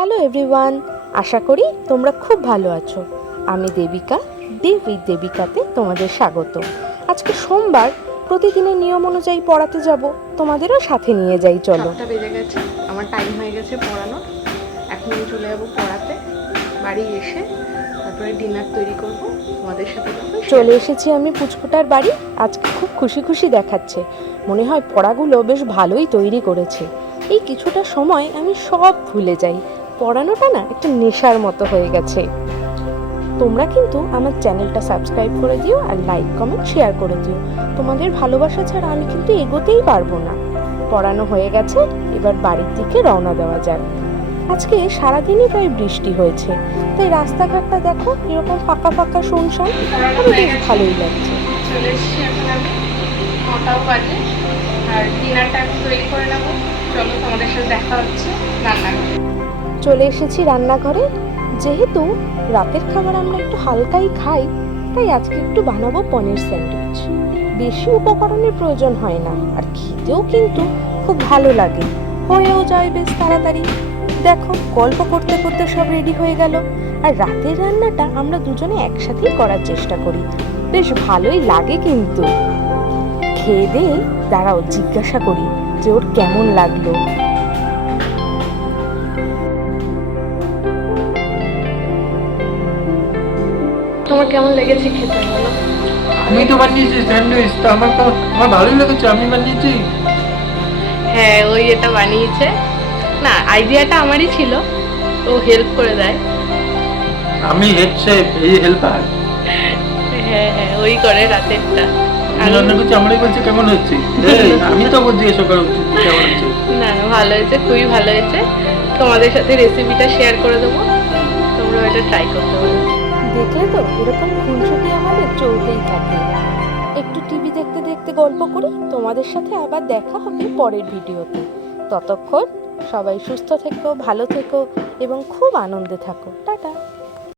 Hello everyone, আশা করি তোমরা খুব ভালো আছো। আমি দেবিকা, ডে উইথ দেবিকাতে তোমাদের স্বাগত। আজকে সোমবার, প্রতিদিনের নিয়ম অনুযায়ী পড়াতে যাব, তোমাদেরও সাথে নিয়ে যাই। চলো। 7টা বেজে গেছে, আমার টাইম হয়ে গেছে পড়ানো। এখন আমি চলে যাবো পড়াতে। বাড়ি এসে তারপরে ডিনার তৈরি করব, তোমাদের সাথে চলে এসেছি আমি পুচকুটার বাড়ি। আজকে খুব খুশি খুশি দেখাচ্ছে, মনে হয় পড়াগুলো বেশ ভালোই তৈরি করেছে। এই কিছুটা সময় আমি সব ভুলে যাই, পড়ানোটা না একটু নেশার মতো হয়ে গেছে। তোমরা কিন্তু আমার চ্যানেলটা সাবস্ক্রাইব করে দিও আর লাইক কমেন্ট শেয়ার করে দিও। তোমাদের ভালোবাসা ছাড়া আমি কিন্তু এগোতেই পারবো না। পড়ানো হয়ে গেছে, এবার বাড়ির দিকে রওনা দেওয়া যাক। আজকে সারাদিনই প্রায় বৃষ্টি হয়েছে, তাই রাস্তাঘাটটা দেখো এরকম ফাঁকা ফাঁকা শুনশান, বেশ ভালোই লাগছে। চলে এসেছি এখন আমি, 9টাও বাজে, আর ডিনারটা এখন তৈরি করে নেবো। চলো, তোমাদের সাথে দেখা হচ্ছে রান্নাঘরে। চলে এসেছি রান্নাঘরে। যেহেতু রাতের খাবার আমরা একটু হালকাই খাই, তাই আজকে একটু বানাবো পনির স্যান্ডউইচ। বেশি উপকরণের প্রয়োজন হয় না, আর খেতেও কিন্তু খুব ভালো লাগে, হয়েও যায় বেশ তাড়াতাড়ি। দেখো, গল্প করতে করতে সব রেডি হয়ে গেল। আর রাতের রান্নাটা আমরা দুজনে একসাথেই করার চেষ্টা করি, বেশ ভালোই লাগে কিন্তু। খেয়ে দিয়ে দাঁড়াও জিজ্ঞাসা করি যে ওর কেমন লাগলো। তোমার কেমন লেগেছে খেতে বলো? আমি তো বানিয়েছি স্যান্ডউইচ, তো আমার ভালোই লেগেছে, আমি বানিয়েছি। হ্যাঁ, ওই এটা বানিয়েছে। না, আইডিয়াটা আমারই ছিল, ও হেল্প করে দেয়। আমি হেড শেফ, এই হেল্পার। হ্যাঁ হ্যাঁ, ওই করে রাতেরটা। আমি রান্না করছি, আমরাই বলছি কেমন হচ্ছে। আমি তো বলছি এসব করা উচিত, কেমন হচ্ছে। না, ভালো হয়েছে, খুবই ভালো হয়েছে। তোমাদের সাথে রেসিপিটা শেয়ার করে দেবো, তোমরা এটা ট্রাই করতে পারো। দেখলে তো, এরকম খুনসুটি আমাদের চলতেই থাকে। একটু টিভি দেখতে দেখতে গল্প করি। তোমাদের সাথে আবার দেখা হবে পরের ভিডিওতে। ততক্ষণ সবাই সুস্থ থেকো, ভালো থেকো এবং খুব আনন্দে থাকো। টাটা।